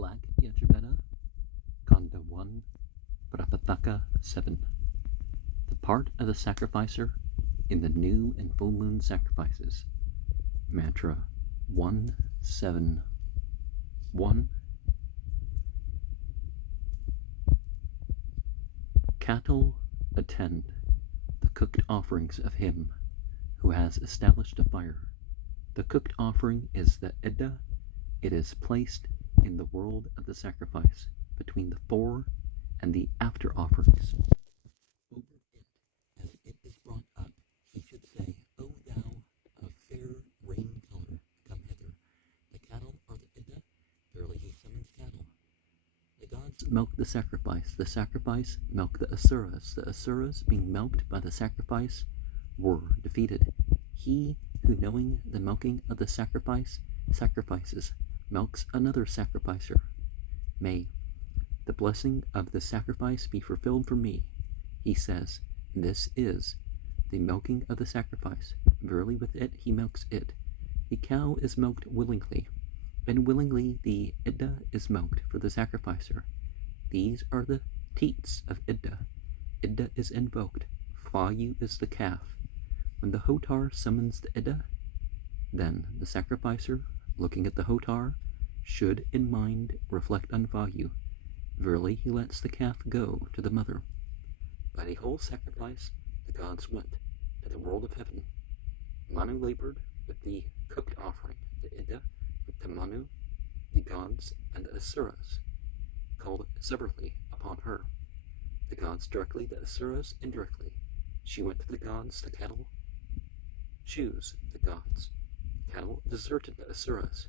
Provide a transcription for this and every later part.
Black Yajurveda, Kanda 1, Prapathaka 7. The part of the sacrificer in the new and full moon sacrifices. Mantra 171. Cattle attend the cooked offerings of him who has established a fire. The cooked offering is the Idda. It is placed in the world of the sacrifice between the fore and the after offerings. Over it, as it is brought up, he should say, O thou of fair rain color, come hither. The cattle are the Idda, verily he summons cattle. The gods milk the sacrifice milk the the asuras being milked by the sacrifice were defeated. He who, knowing the milking of the sacrifice, sacrifices, milks another sacrificer. May the blessing of the sacrifice be fulfilled for me. He says, this is the milking of the sacrifice. Verily with it he milks it. The cow is milked willingly, and willingly the Idda is milked for the sacrificer. These are the teats of Idda. Idda is invoked. Vayu is the calf. When the Hotar summons the Idda, then the sacrificer, looking at the Hotar, should in mind reflect on Vayu. Verily he lets the calf go to the mother. By the whole sacrifice the gods went to the world of heaven. Manu labored with the cooked offering, the Idda, with the Manu, the gods, and the Asuras, called severally upon her. The gods directly, the Asuras indirectly. She went to the gods, the cattle choose the gods. Cattle deserted the Asuras.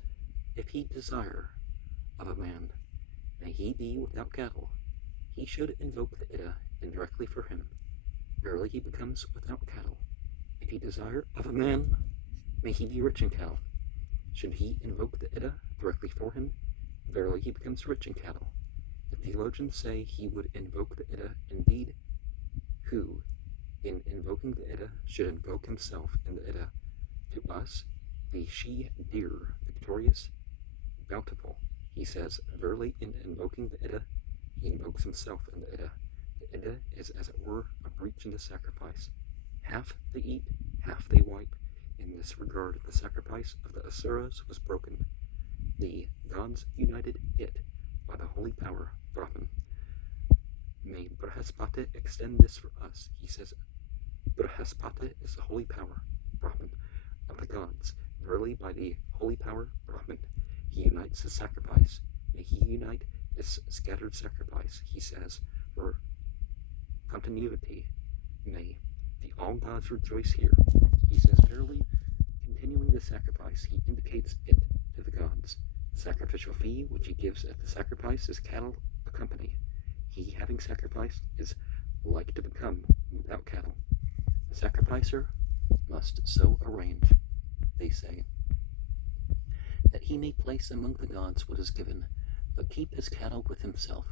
If he desire of a man, may he be without cattle. He should invoke the Idda indirectly for him. Verily he becomes without cattle. If he desire of a man, may he be rich in cattle. Should he invoke the Idda directly for him, verily he becomes rich in cattle. The theologians say he would invoke the Idda indeed, who, in invoking the Idda, should invoke himself in the Idda. To us, the she dear, victorious, bountiful, he says, verily in invoking the Idda, he invokes himself in the Idda. The Idda is as it were a breach in the sacrifice. Half they eat, half they wipe. In this regard, the sacrifice of the Asuras was broken. The gods united it by the holy power, Brahman. May Brihaspati extend this for us. He says, Brihaspati is the holy power, Brahman, of the gods. Verily by the holy power, Brahman, he unites the sacrifice. May he unite this scattered sacrifice, he says, for continuity. May the all gods rejoice here. He says, verily, continuing the sacrifice, he indicates it to the gods. The sacrificial fee which he gives at the sacrifice is cattle accompany. He, having sacrificed, is like to become without cattle. The sacrificer must so arrange, they say, that he may place among the gods what is given, but keep his cattle with himself.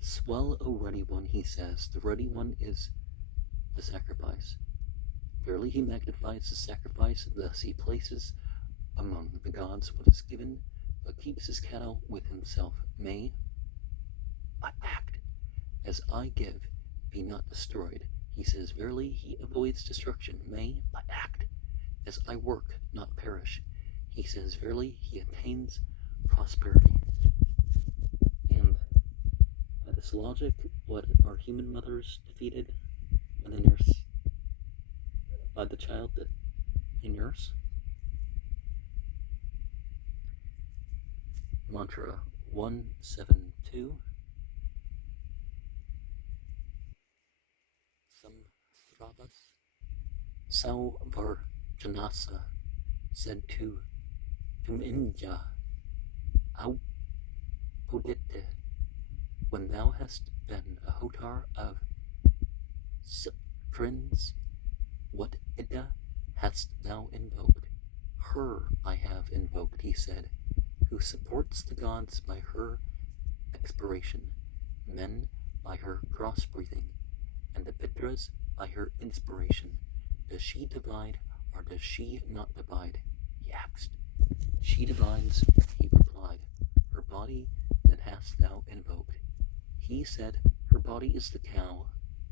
Swell, O ruddy one, he says. The ruddy one is the sacrifice. Verily he magnifies the sacrifice, thus he places among the gods what is given, but keeps his cattle with himself. May I act as I give, be not destroyed. He says, verily he avoids destruction. May I act as I work, not perish. He says, verily he attains prosperity. And by this logic, what are human mothers defeated when they nurse by the child that they nurse? Mantra 172. Samhravas Sauvarjanasa said to Tumindja, Aupodite, when thou hast been a Hotar of Siprins, what Idda hast thou invoked? Her I have invoked, he said, who supports the gods by her expiration, men by her cross-breathing, and the Pitras by her inspiration. Does she divide, or does she not divide? He asked. She divides, he replied. Her body that He said, her body is the cow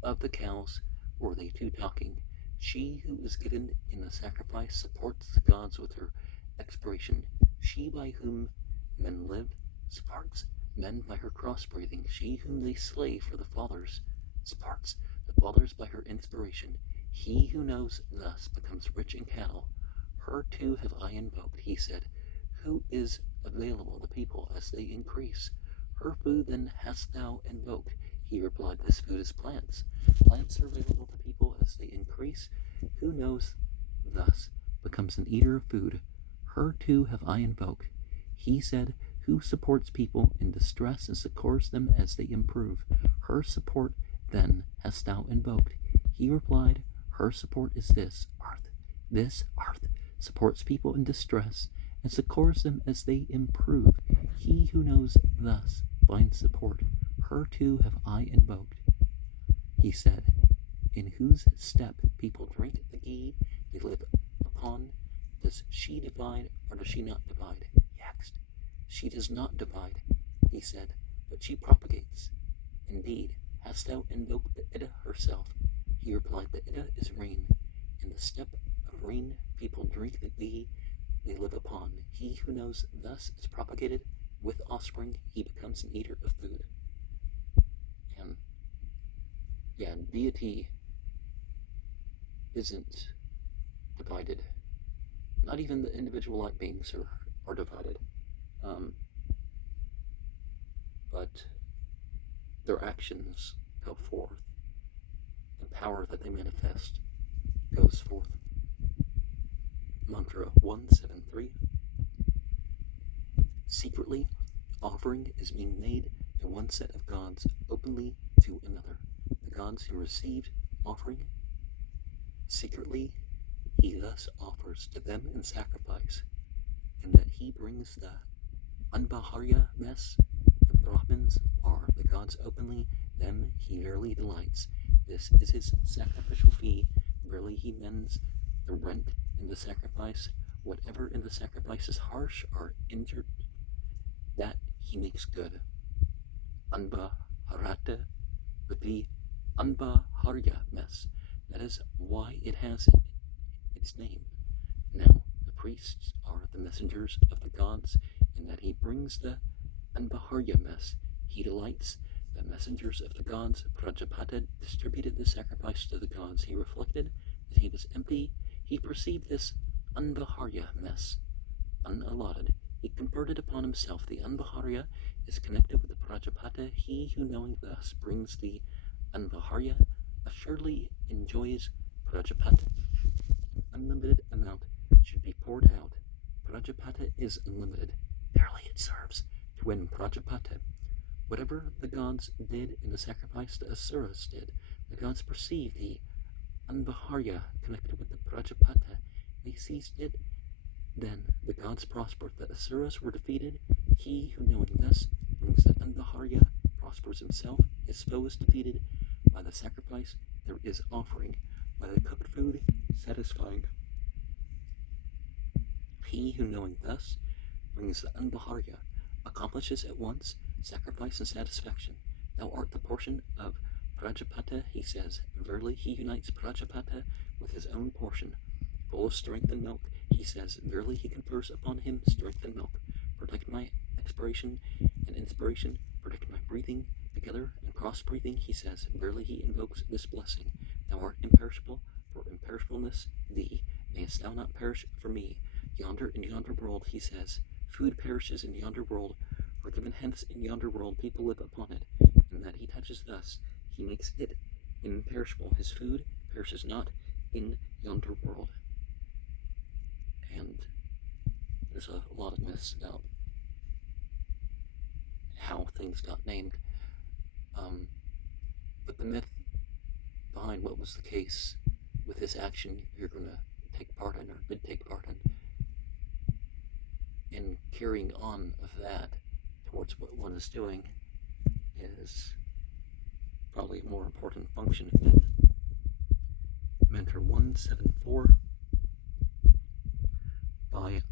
of the cows, were they two talking. She who is given in the sacrifice supports the gods with her expiration. She by whom men live supports men by her cross-breathing. She whom they slay for the fathers supports the fathers by her inspiration. He who knows thus becomes rich in cattle. Her too have I invoked, he said, who is available to people as they increase. Her food then hast thou invoked. He replied, this food is plants. Plants are available to people as they increase. Who knows thus becomes an eater of food. Her too have I invoked. He said, who supports people in distress and succors them as they improve. Her support then hast thou invoked. He replied, her support is this earth. This earth supports people in distress and succors them as they improve. He who knows thus finds support. Her too have I invoked. He said, in whose step people drink the ghee they live upon. Does she divide or does she not divide? He asked. She does not divide, he said, but she propagates. Indeed, hast thou invoked the Ida herself? He replied, the Ida is rain. In the step of rain people drink the ghee they live upon. He who knows thus is propagated with offspring. He becomes an eater of food. And deity isn't divided. Not even the individual light beings are divided. But their actions go forth. The power that they manifest goes forth. Mantra 173. Secretly, offering is being made to one set of gods, openly to another. The gods who received offering secretly, he thus offers to them in sacrifice, and that he brings the Anbaharya mess. The Brahmins are the gods openly, them he verily delights. This is his sacrificial fee. Verily he mends the rent in the sacrifice. Whatever in the sacrifice is harsh or injured, that he makes good. Anbaharata with the Anbaharya mess. That is why it has its name. Now, the priests are the messengers of the gods, in that he brings the Anbaharya mess. He delights. The messengers of the gods, Prajapata, distributed the sacrifice to the gods. He reflected that he was empty. He perceived this Anbaharya mess, unallotted. He converted upon himself. The Anbaharya is connected with the Prajapata. He who knowing thus brings the Anbaharya assuredly enjoys Prajapata. Unlimited amount should be poured out. Prajapata is unlimited. Verily it serves to win Prajapata. Whatever the gods did in the sacrifice, the Asuras did. The gods perceived the Anbaharya connected with the Prajapata. They seized it. Then the gods prospered. The Asuras were defeated. He who knowing thus brings the Anbaharya prospers himself. His foe is defeated. By the sacrifice there is offering. By the cooked food satisfying. He who knowing thus brings the Anbaharya accomplishes at once sacrifice and satisfaction. Thou art the portion of Prajapata, he says. Verily he unites Prajapata with his own portion. Full of strength and milk, he says. Verily he confers upon him strength and milk. Protect my expiration and inspiration. Protect my breathing together and cross-breathing, he says. Verily he invokes this blessing. Thou art imperishable, for imperishableness thee. Mayest thou not perish for me. Yonder in yonder world, he says. Food perishes in yonder world, for given hence in yonder world people live upon it, and that he touches thus, he makes it imperishable. His food perishes not in yonder world. And there's a lot of myths about how things got named. But the myth behind what was the case with this action you're going to take part in, or did take part in carrying on of that towards what one is doing, is probably a more important function of myth. Mantra 174. By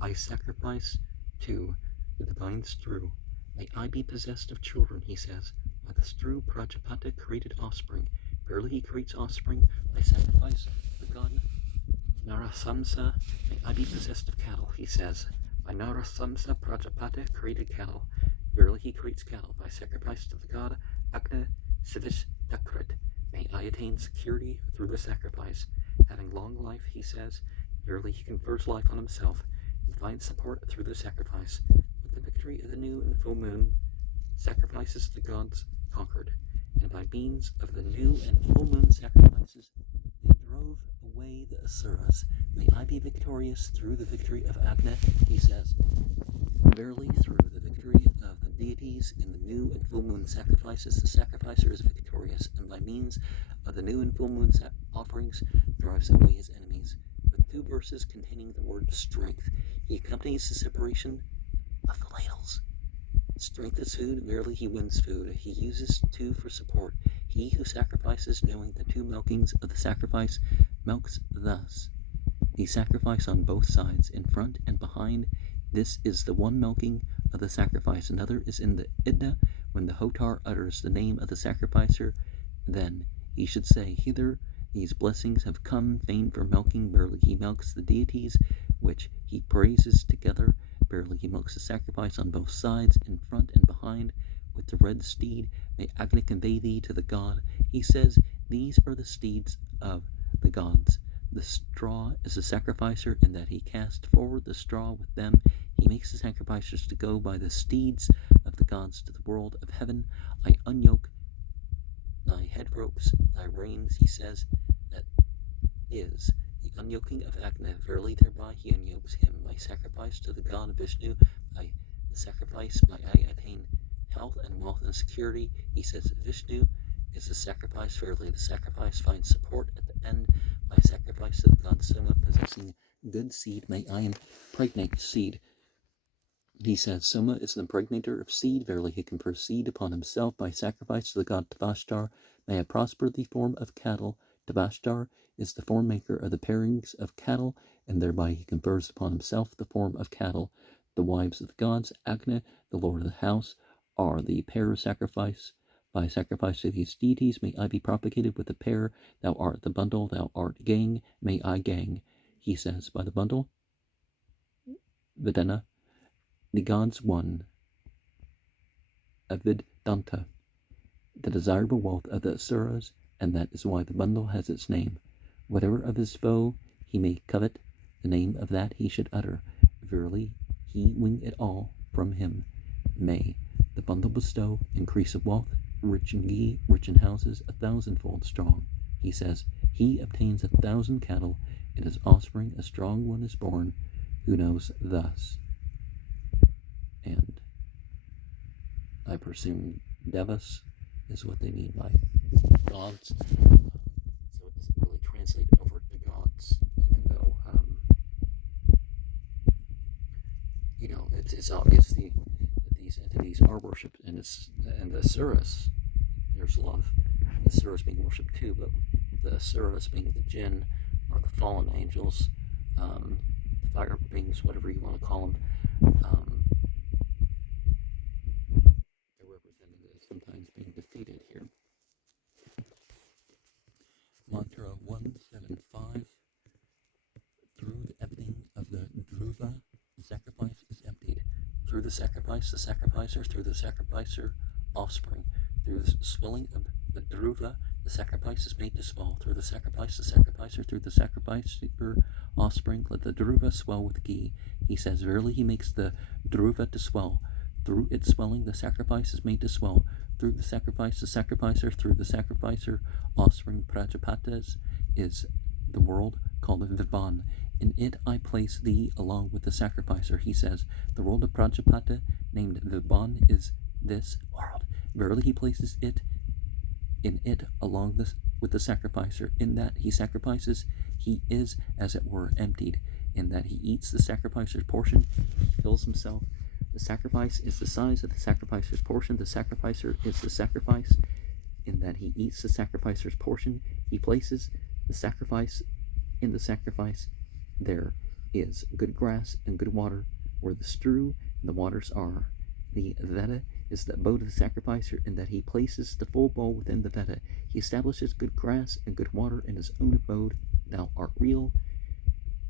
I sacrifice to the divine strew. May I be possessed of children, he says. by the strew Prajapati created offspring. Verily he creates offspring by sacrifice. The god Narasamsa, may I be possessed of cattle, he says. By Narasamsa Prajapati created cattle. Verily he creates cattle by sacrifice to the god Agna Sivish Dakrit. May I attain security through the sacrifice. Having long life, he says, verily he confers life on himself and finds support through the sacrifice. With the victory of the new and full moon, sacrifices the gods conquered, and by means of the new and full moon sacrifices, they drove away the Asuras. May I be victorious through the victory of Agna, he says. Verily, through the victory of the deities in the new and full moon sacrifices, the sacrificer is victorious, and by means of the new and full moon offerings, drives away his enemies. With 2 verses containing the word strength, he accompanies the separation of the ladles. Strength is food, verily he wins food. He uses 2 for support. He who sacrifices, knowing the 2 milkings of the sacrifice, milks thus. He sacrifice on both sides, in front and behind. This is the one milking of the sacrifice. Another is in the Idda, when the Hotar utters the name of the sacrificer. Then he should say, hither these blessings have come, fain for milking. Verily he milks the deities, which he praises together. Verily he milks the sacrifice on both sides, in front and behind. With the red steed, may Agni convey thee to the god. He says, these are the steeds of the gods. The straw is the sacrificer, in that he casts forward the straw with them. He makes the sacrificers to go by the steeds of the gods to the world of heaven. I unyoke thy head ropes, thy reins, he says, that is the unyoking of Agni. Verily thereby he unyokes him. By sacrifice to the god Vishnu, by the sacrifice may I attain health and wealth and security. He says, Vishnu is the sacrifice. Verily the sacrifice finds support at the end. By sacrifice to the god Soma, possessing good seed, may I impregnate seed. He says, Soma is the impregnator of seed. Verily he confers seed upon himself. By sacrifice to the god Tavashtar, may I prosper the form of cattle. Tavashtar is the form maker of the pairings of cattle, and thereby he confers upon himself the form of cattle. The wives of the gods, Agni, the lord of the house, are the pair of sacrifice. By sacrifice to these deities, may I be propagated with the pair. Thou art the bundle, thou art gang, may I gang. He says, by the bundle, Vedana, the gods one, Avidanta, the desirable wealth of the Asuras, and that is why the bundle has its name. Whatever of his foe he may covet, the name of that he should utter. Verily, he wing it all from him. May the bundle bestow increase of wealth, rich in ghee, rich in houses, 1,000-fold strong. He says, he obtains 1,000 cattle, in his offspring a strong one is born, who knows thus. And I presume Devas is what they mean by gods. So it doesn't really translate over to gods, even though, it's obvious that these entities are worshipped, and the Asuras. There's a lot of Asuras being worshipped too, but the Asuras being the jinn, or the fallen angels, the fire beings, whatever you want to call them. They're represented as sometimes being defeated here. Mantra 175. Through the emptying of the Dhruva, the sacrifice is emptied. Through the sacrifice, the sacrificer, through the sacrificer, offspring. Through the swelling of the Dhruva, the sacrifice is made to swell. Through the sacrifice, the sacrificer, through the sacrificer, offspring, let the Dhruva swell with ghee. He says, verily he makes the Dhruva to swell. Through its swelling, the sacrifice is made to swell. Through the sacrifice, the sacrificer, through the sacrificer, offspring, Prajapatas, is the world called Vivan. In it I place thee along with the sacrificer. He says, the world of Prajapata, named Vivan, is this world. Verily he places it in it along with the sacrificer. In that he sacrifices, he is, as it were, emptied. In that he eats the sacrificer's portion, he fills himself. The sacrifice is the size of the sacrificer's portion. The sacrificer is the sacrifice. In that he eats the sacrificer's portion, he places the sacrifice in the sacrifice. There is good grass and good water where the strew and the waters are. The Veda is the abode of the sacrificer, in that he places the full bowl within the Veda. He establishes good grass and good water in his own abode. Thou art real.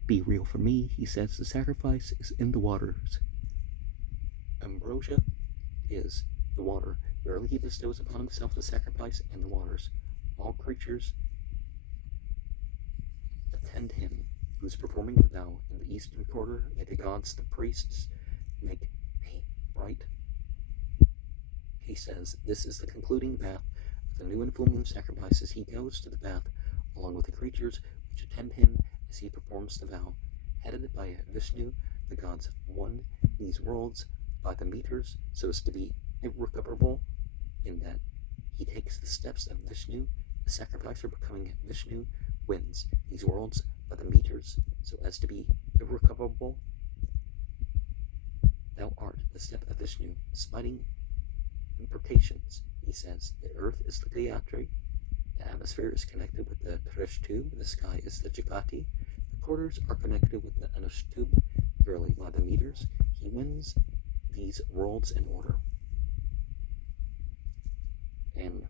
Be real for me, he says. The sacrifice is in the waters. Ambrosia is the water. Verily he bestows upon himself the sacrifice and the waters. All creatures attend him who is performing the vow in the eastern quarter. May the gods, the priests, make me bright. He says, this is the concluding bath of the new and full moon sacrifices. He goes to the bath along with the creatures which attend him as he performs the vow. Headed by Vishnu, the gods won these worlds by the meters so as to be irrecoverable, in that he takes the steps of Vishnu. The sacrificer, becoming Vishnu, wins these worlds by the meters so as to be irrecoverable. Thou art the step of Vishnu, smiting imprecations. He says, the earth is the Gayatri, the atmosphere is connected with the Trishtu, the sky is the Jagati, the quarters are connected with the Anushtub. Verily, by the meters, he wins these worlds in order. And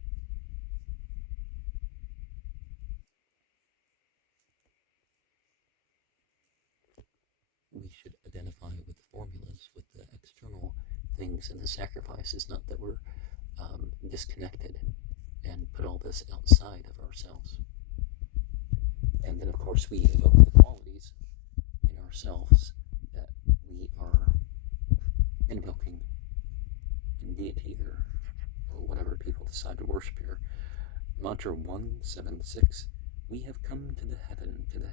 we should identify with the formulas, with the external things in the sacrifice. It's not that we're disconnected and put all this outside of ourselves. And then, of course, we evoke the qualities in ourselves that we are invoking in deity or whatever people decide to worship here. Mantra 176. We have come to the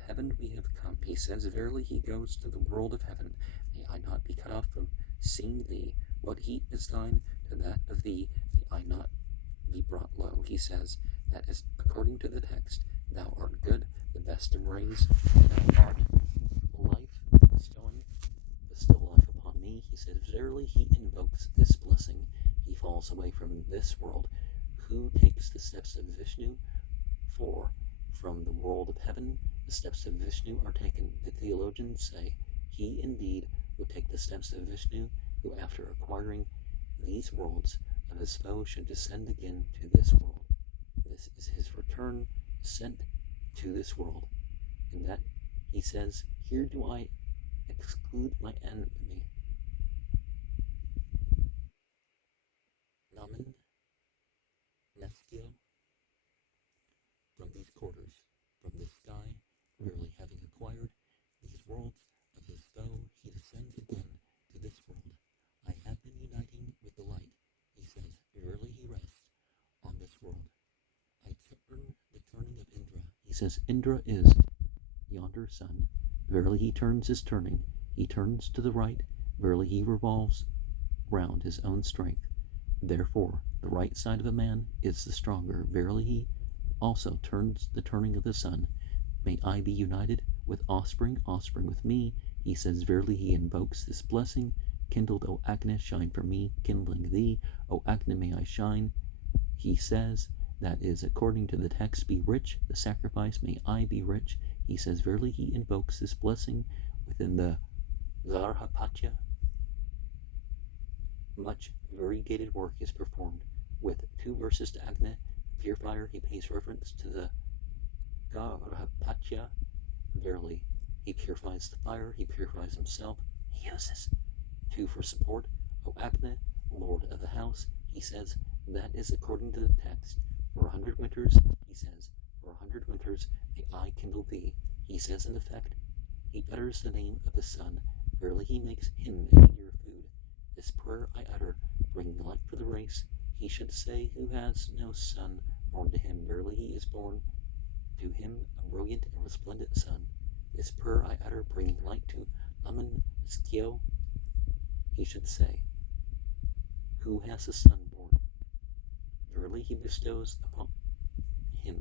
heaven we have come. He says, verily he goes to the world of heaven. May I not be cut off from seeing thee. What heat is thine to that of thee, may I not be brought low. He says, that is according to the text. Thou art good, the best of rays. Thou art life, bestow life upon me. He says, verily he invokes this blessing. He falls away from this world. Who takes the steps of Vishnu? For from the world of heaven, the steps of Vishnu are taken. The theologians say, he indeed would take the steps of Vishnu, who after acquiring these worlds of his foe should descend again to this world. This is his return, sent to this world. In that he says, here do I exclude my enemy. Naman Neskio, from these quarters, from this sky, verily having acquired these worlds of his foe, he descends again to this world. I have been uniting with the light, he says, verily he rests on this world. I turn the turning of Indra. He says, Indra is yonder sun. Verily he turns his turning. He turns to the right. Verily he revolves round his own strength. Therefore, the right side of a man is the stronger. Verily he also turns the turning of the sun. May I be united with offspring with me. He says, verily he invokes this blessing. Kindled, O Agni, shine for me, kindling thee. O Agni, may I shine. He says, that is according to the text, be rich, the sacrifice, may I be rich. He says, verily he invokes this blessing within the Garhapatya. Much variegated work is performed. With 2 verses to Agni, pure fire, he pays reference to the Garhapatya. Verily, he purifies the fire, he purifies himself. He uses 2 for support. O Agni, lord of the house, he says, that is according to the text. For 100 winters, he says, for 100 winters may I kindle thee. He says, in effect, he utters the name of the sun. Verily he makes him a meteor food. This prayer I utter, bringing light for the race. He should say, who has no son born to him. Verily he is born to him a brilliant and resplendent sun. This prayer I utter, bringing light to Naman Skyo. He should say, who has a son born. Verily he bestows upon him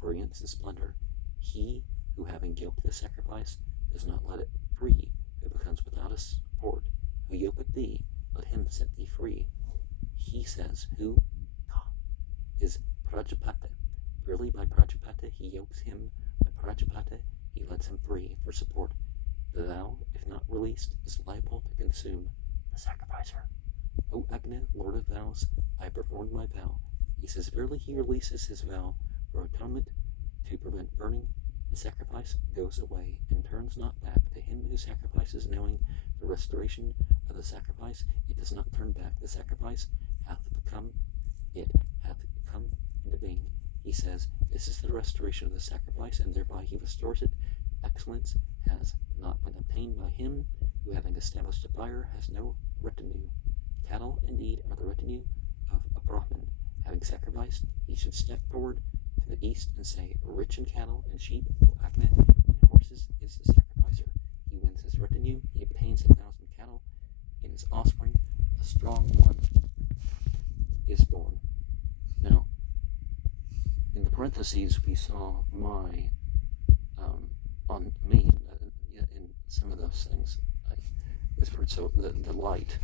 brilliance and splendor. He who, having yoked the sacrifice, does not let it free, who becomes without a support. Who yoketh thee, let him set thee free. He says, who is Prajapata. Verily by Prajapata he yokes him, by Prajapata he lets him free for support. Thou, if not released, is liable to consume the sacrificer. O Agni, Lord of Vows, I performed my vow. He says, verily he releases his vow for atonement to prevent burning. The sacrifice goes away and turns not back. To him who sacrifices, knowing the restoration of the sacrifice, it does not turn back. The sacrifice hath come into being. He says, this is the restoration of the sacrifice, and thereby he restores it. Excellence has not been obtained by him who, having established a fire, has no retinue. Cattle, indeed, are the retinue of a Brahmin. Having sacrificed, he should step forward to the east and say, rich in cattle and sheep, O Agni, and horses is the sacrificer. He wins his retinue, he obtains 1,000 cattle. In his offspring, a strong one is born. Now, in the parentheses, we saw my, on me, in some of those things, I whispered, so the light,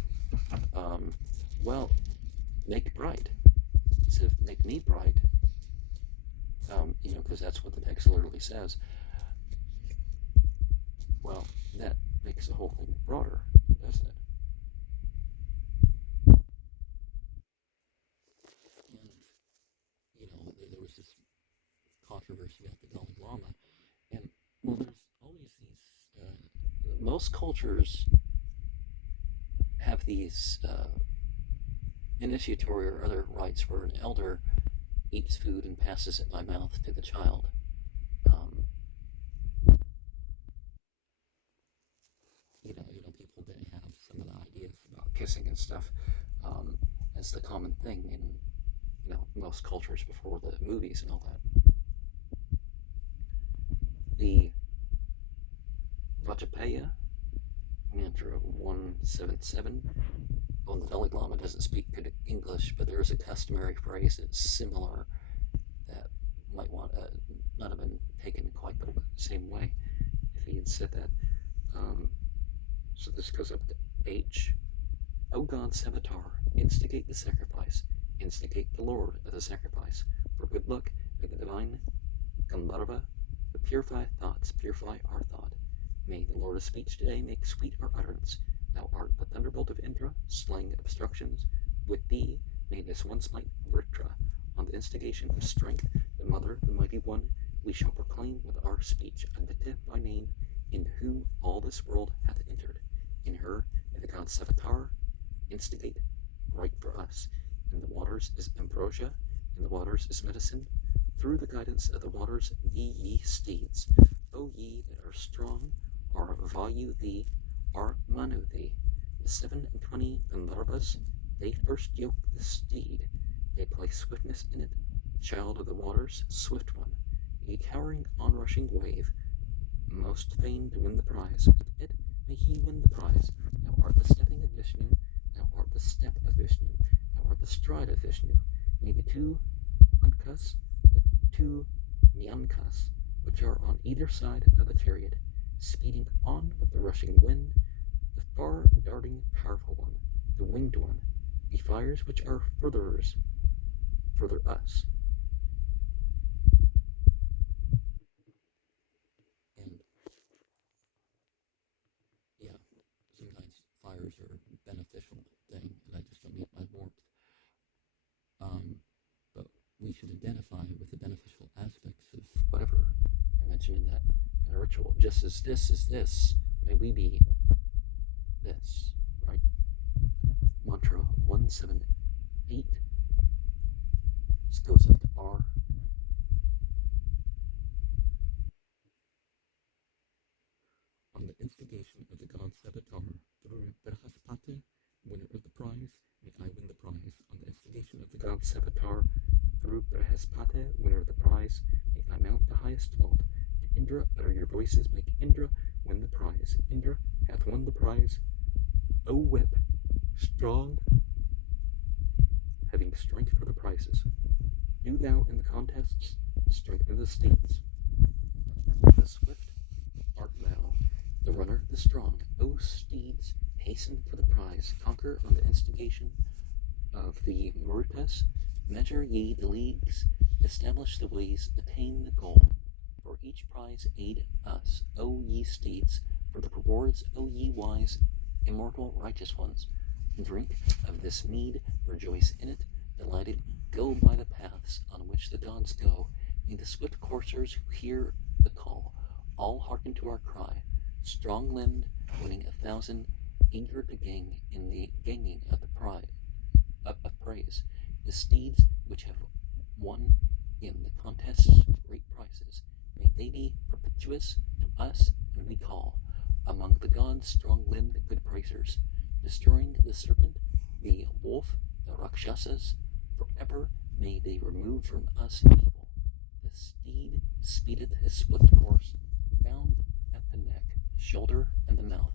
well, make bright. So make me bright, because that's what the text literally says. Well, that makes the whole thing broader, doesn't it? And, there was this controversy at the Dalai Lama, and, well, there's always these, most cultures have these initiatory or other rites where an elder eats food and passes it by mouth to the child. People didn't have some of the ideas about kissing and stuff as the common thing in most cultures before the movies and all that. The Vajrapaya Mantra 177. Well, the Dalai Lama doesn't speak good English, but there is a customary phrase that's similar that might not have been taken quite the same way if he had said that. So this goes up to H. O God Savitar, instigate the sacrifice, instigate the Lord of the sacrifice. For good luck, may the divine Gandharva, the purify thoughts, purify our thought. May the Lord of speech today make sweet our utterance. Thou art the thunderbolt of Indra, slaying obstructions. With thee may this one smite Vritra. On the instigation of strength, the mother, the mighty one, we shall proclaim with our speech Aditya by name, in whom all this world hath entered. In her may the god Savitar instigate right for us. In the waters is ambrosia, in the waters is medicine. Through the guidance of the waters be ye steeds. O ye that are strong, are value thee, are manu thee. The 27 Gandharvas, they first yoke the steed. They place swiftness in it, child of the waters, swift one. Ye cowering onrushing wave, most fain to win the prize. With it may he win the prize. Thou art the stepping of Vishnu, thou art the step of Vishnu, thou art the stride of Vishnu. May the two Ankas, the two Nyankas, which are on either side of the chariot, speeding on with the rushing wind, the far darting powerful one, the winged one, the fires which are furtherers, further us. And yeah, sometimes fires are a beneficial thing, and I just don't need my warmth. But we should identify with the beneficial aspects of whatever I mentioned in that ritual. Just as this is this, may we be this, right? Mantra 178. This goes up to R. On the instigation of the god Savitar, through Prapathaka, winner of the prize, may I win the prize. On the instigation of the god Savitar, through Prapathaka, winner of the prize, may I mount the highest vault. To Indra, utter your voices, make Indra win the prize. Indra hath won the prize. O whip, strong, having strength for the prizes. Do thou in the contests strengthen the steeds. The swift art thou, the runner, the strong. O steeds, hasten for the prize. Conquer on the instigation of the Marutas. Measure ye the leagues, establish the ways, attain the goal. For each prize aid us, O ye steeds. For the rewards, O ye wise, immortal, righteous ones. Drink of this mead, rejoice in it, delighted, go by the paths on which the gods go. May the swift coursers who hear the call all hearken to our cry, strong-limbed, winning 1,000, eager to gang in the ganging of the of praise. The steeds which have won in the contest's great prizes, may they be perpetuous to us when we call. Among the gods, strong-limbed, good praisers, destroying the serpent, the wolf, the Rakshasas, forever may they remove from us evil. The steed speedeth his swift course, bound at the neck, shoulder, and the mouth,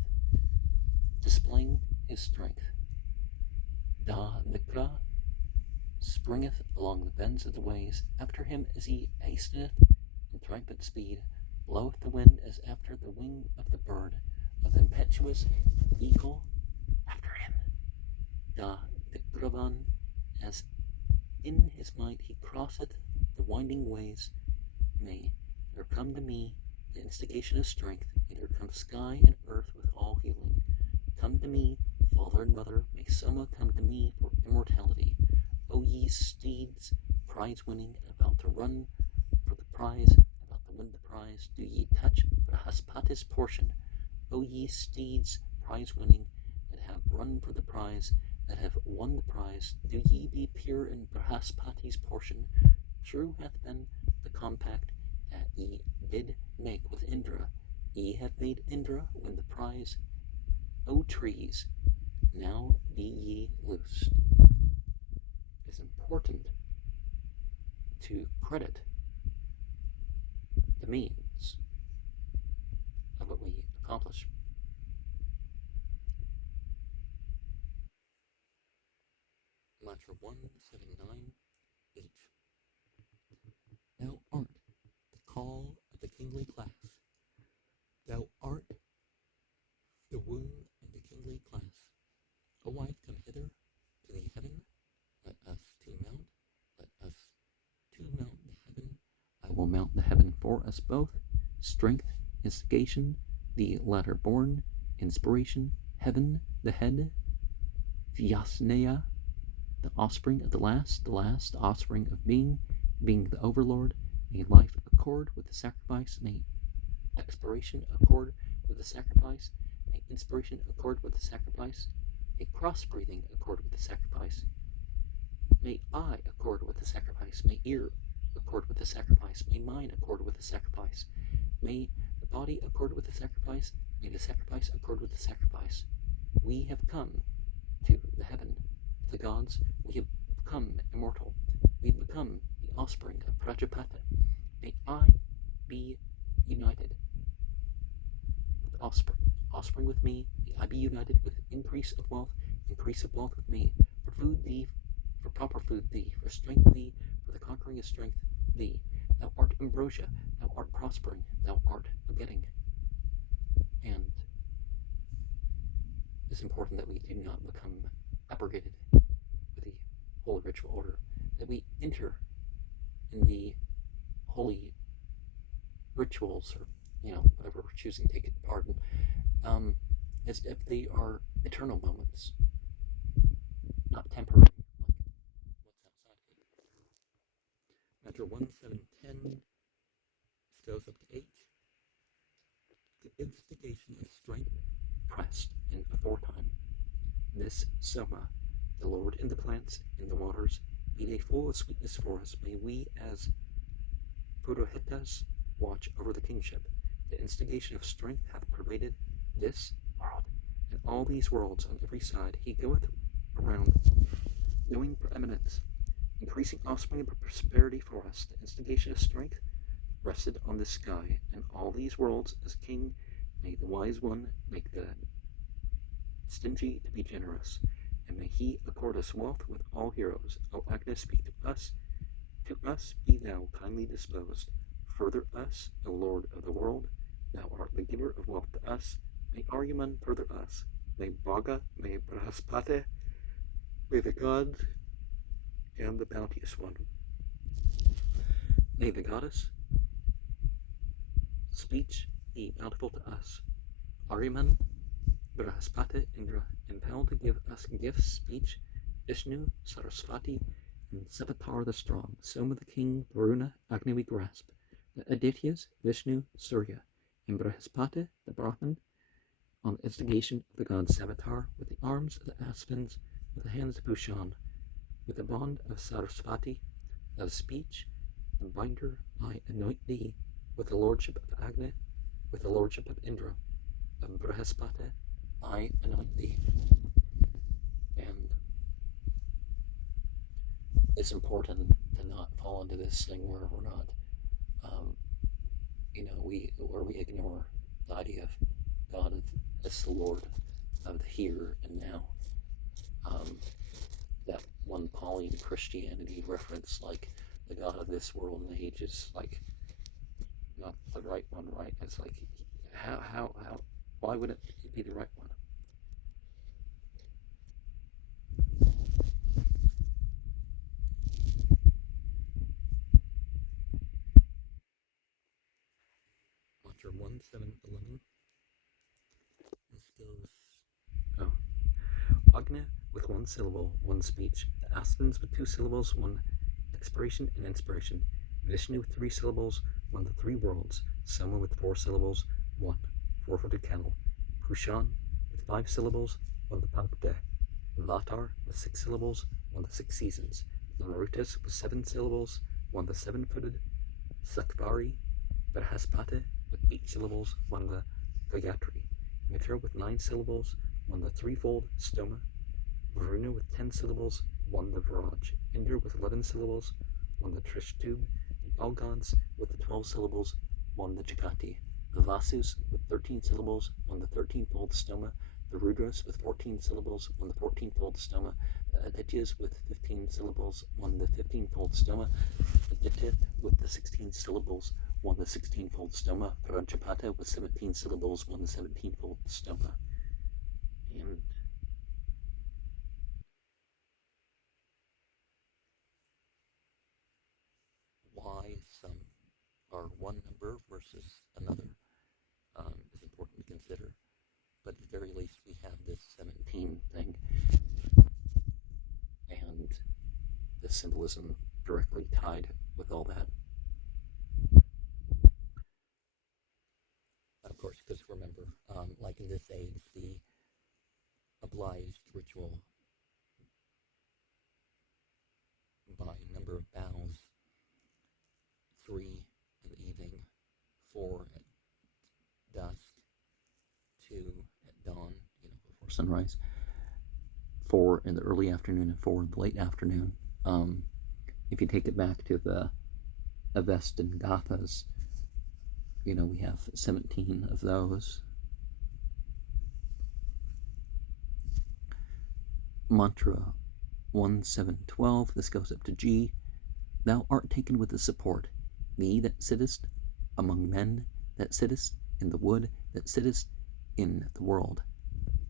displaying his strength. Da Nikra springeth along the bends of the ways, after him as he hasteneth in triumphant speed, bloweth the wind as after the wing of the bird, of the impetuous eagle after him. Da Vikravan, as in his might he crosseth the winding ways, may there come to me the instigation of strength, may there come sky and earth with all healing. Come to me, father and mother, may Soma come to me for immortality. O ye steeds, prize-winning, about to run for the prize, about to win the prize, do ye touch Brahaspati's portion. O ye steeds, prize-winning, that have run for the prize, that have won the prize, do ye be pure in Brahaspati's portion. True hath been the compact that ye did make with Indra. Ye have made Indra win the prize. O trees, now be ye loosed. It's important to credit the means of what we accomplish. Mantra 179H. Thou art the call of the kingly class. Thou art the womb of the kingly class. O wife, come hither to the heaven. Let us two mount. Let us two mount the heaven. I will mount the heaven for us both. Strength, instigation, the latter born, inspiration, heaven, the head, Vyasneya, the offspring of the last offspring of being the overlord. May life accord with the sacrifice. May expiration accord with the sacrifice. May inspiration accord with the sacrifice. May cross-breathing accord with the sacrifice. May eye accord with the sacrifice. May ear accord with the sacrifice. May mind accord with the sacrifice. May the body accord with the sacrifice. May the sacrifice accord with the sacrifice. We have come to the heaven of the gods. We have become immortal. We have become the offspring of Prajapati. May I be united with offspring with me. May I be united with increase of wealth with me. For food thee, for proper food thee, for strength thee, for the conquering of strength thee. Thou art ambrosia, thou art prospering, thou art begetting. And it's important that we do not become abrogated with the holy ritual order, that we enter in the holy rituals, or whatever we're choosing to take it part in, as if they are eternal moments, not temporary, like what's outside of it. Mantra 1710 goes up to H. The instigation of strength pressed in aforetime. This Soma, the Lord in the plants, in the waters, be they full of sweetness for us. May we, as Purohitas, watch over the kingship. The instigation of strength hath pervaded this world, and all these worlds on every side. He goeth around, knowing preeminence, increasing offspring and prosperity for us. The instigation of strength rested on the sky, and all these worlds as king. May the wise one make the stingy to be generous, and may he accord us wealth with all heroes. O Agnes, speak to us be thou kindly disposed. Further us, O Lord of the world, thou art the giver of wealth to us. May Aryaman further us. May Bhaga, may Brahaspati, may the gods and the bounteous one. May the goddess speech be bountiful to us. Aryaman, Brahaspati, Indra, impelled to give us gifts, speech, Vishnu, Sarasvati, and Savitar the strong, Soma the king, Varuna, Agni we grasp, the Adityas, Vishnu, Surya, and Brahaspati, the Brahman, on the instigation of the god Savitar, with the arms of the Aspins, with the hands of Bhushan, with the bond of Sarasvati, of speech, and binder, I anoint thee, with the lordship of Agni, with the lordship of Indra, of Brahaspati, I anoint thee. And it's important to not fall into this thing where we're not, where we ignore the idea of God as the Lord of the here and now. That one Pauline Christianity reference, like the God of this world and age, is like not the right one, right? It's like, how, why would it be the right one? Mantra 1711. This goes, oh, Agna with one syllable, one speech. The Aspins with two syllables, one expiration and inspiration. Vishnu with three syllables, one the three worlds. Soma with four syllables, one four-footed cattle. Pushan with five syllables, one the Pankte. Vatar with six syllables, one the six seasons. Marutas with seven syllables, one the seven-footed. Sakvari Brahaspati with eight syllables, one the Gayatri. Mitra with nine syllables, one the threefold Stoma. Varuna with 10 syllables, one the Viraj. Indra with 11 syllables, one the Trishtub. The all gods with the 12 syllables, one the Jagati. The Vasus with 13 syllables, one the 13-fold Stoma. The Rudras with 14 syllables, one the 14-fold Stoma. The Adityas with 15 syllables, one the 15-fold Stoma. The Ditya with the 16 syllables, one the 16-fold Stoma. Prajapata with 17 syllables, one the 17-fold Stoma. And why some are one number versus another is important to consider. But at the very least, we have this 17 thing and the symbolism directly tied with all that. Of course, because remember, like in this age, the obliged ritual by number of bows, 3 in the evening, 4 at dusk, 2 at dawn, before sunrise, 4 in the early afternoon, and 4 in the late afternoon. If you take it back to the Avestan Gathas, we have 17 of those. Mantra 1712, this goes up to G. Thou art taken with the support, thee that sittest among men, that sittest in the wood, that sittest in the world.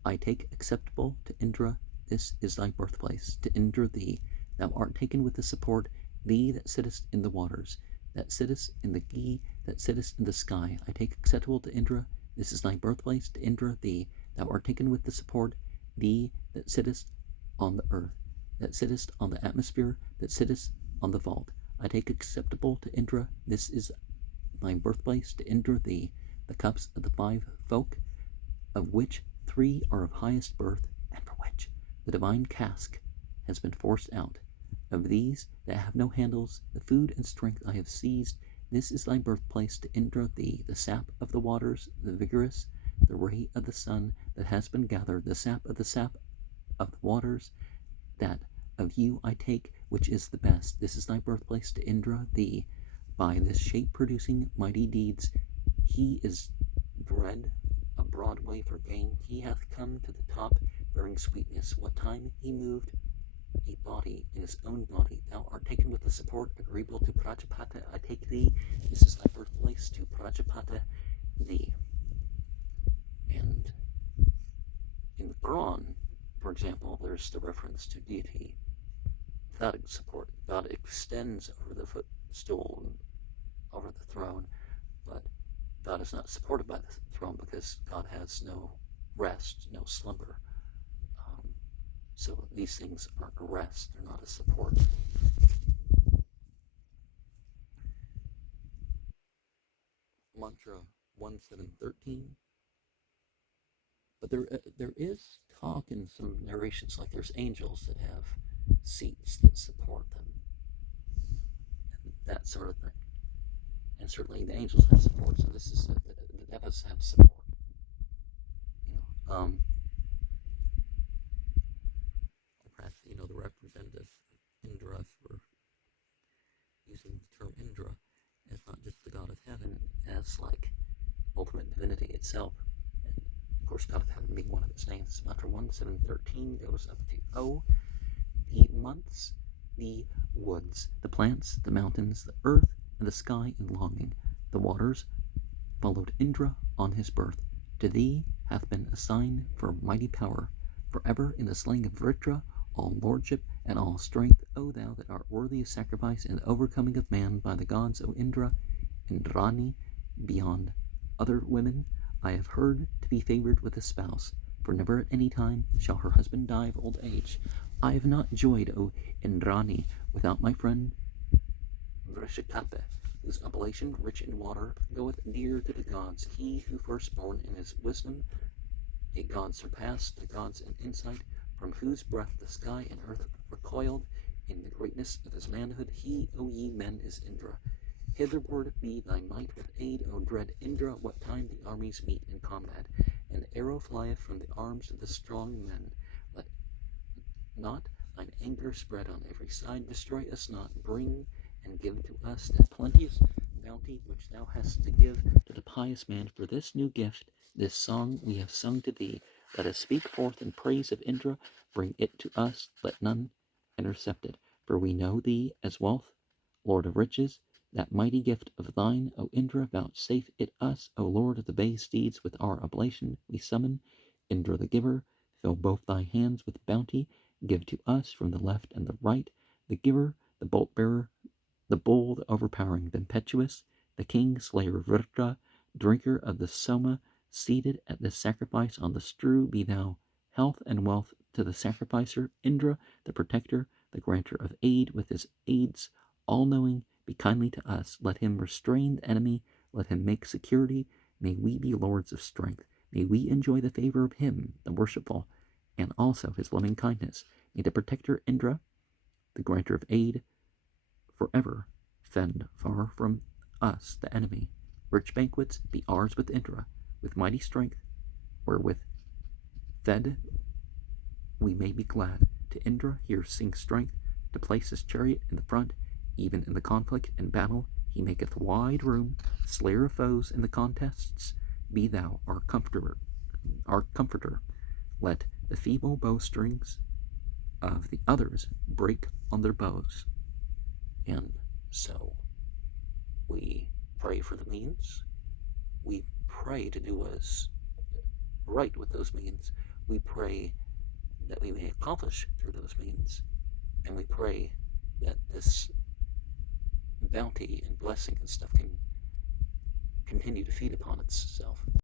I take acceptable to Indra, this is thy birthplace, to Indra thee. Thou art taken with the support, thee that sittest in the waters, that sittest in the ghee, that sittest in the sky. I take acceptable to Indra, this is thy birthplace, to Indra thee. Thou art taken with the support, thee that sittest on the earth, that sittest on the atmosphere, that sittest on the vault. I take acceptable to Indra, this is thy birthplace, to Indra thee. The cups of the 5 folk, of which 3 are of highest birth, and for which the divine cask has been forced out. Of these that have no handles, the food and strength I have seized, this is thy birthplace, to Indra thee. The sap of the waters, the vigorous, the ray of the sun that has been gathered, the sap of the waters, that of you I take, which is the best. This is thy birthplace, to Indra thee. By this shape-producing mighty deeds, he is bred a broad way for gain. He hath come to the top, bearing sweetness. What time he moved a body in his own body, thou art taken with the support agreeable to Prajapata. I take thee. This is thy birthplace, to Prajapata thee. And in the Quran, for example, there's the reference to deity without support. God extends over the footstool and over the throne, but God is not supported by the throne because God has no rest, no slumber. So these things are a rest, they're not a support. Mantra 1713. But there is talk in some narrations, like there's angels that have seats that support them, and that sort of thing. And certainly the angels have support, so this is the devas have support. Perhaps the representative Indra, for using the term Indra as not just the god of heaven, as like ultimate divinity itself. And of course, God of heaven being one of its names. Mantra 1713 goes up to O. The months, the woods, the plants, the mountains, the earth, and the sky in longing. The waters followed Indra on his birth. To thee hath been a sign for mighty power. Forever in the slaying of Vritra, all lordship and all strength, O thou that art worthy of sacrifice and the overcoming of man by the gods, O Indra, Indrani, beyond other women, I have heard to be favored with a spouse, for never at any time shall her husband die of old age. I have not joyed, O Indrani, without my friend Vrishikape, whose oblation, rich in water, goeth dear to the gods. He who firstborn in his wisdom, a god surpassed the gods in insight, from whose breath the sky and earth recoiled in the greatness of his manhood. He, O ye men, is Indra. Hitherward be thy might with aid, O dread Indra, what time the armies meet in combat. An arrow flieth from the arms of the strong men. Let not thine anger spread on every side. Destroy us not. Bring and give to us that plenteous bounty which thou hast to give to the pious man. For this new gift, this song we have sung to thee. Let us speak forth in praise of Indra. Bring it to us. Let none intercept it. For we know thee as wealth, Lord of riches. That mighty gift of thine, O Indra, vouchsafe it us, O Lord of the bay steeds. With our oblation we summon Indra the giver. Fill both thy hands with bounty. Give to us from the left and the right. The giver, the bolt bearer, the bull, the overpowering, the impetuous, the king, slayer of Vritra, drinker of the Soma, seated at this sacrifice on the strew, be thou health and wealth to the sacrificer. Indra, the protector, the granter of aid, with his aids all-knowing, be kindly to us. Let him restrain the enemy. Let him make security. May we be lords of strength. May we enjoy the favor of him, the worshipful, and also his loving kindness. May the protector Indra, the granter of aid, forever fend far from us the enemy. Rich banquets be ours with Indra, with mighty strength, wherewith fed we may be glad. To Indra here sing strength, to place his chariot in the front, even in the conflict and battle. He maketh wide room, slayer of foes in the contests. Be thou our comforter. Let the feeble bowstrings of the others break on their bows. And so we pray for the means. We pray to do what is right with those means. We pray that we may accomplish through those means. And we pray that this bounty and blessing and stuff can continue to feed upon itself.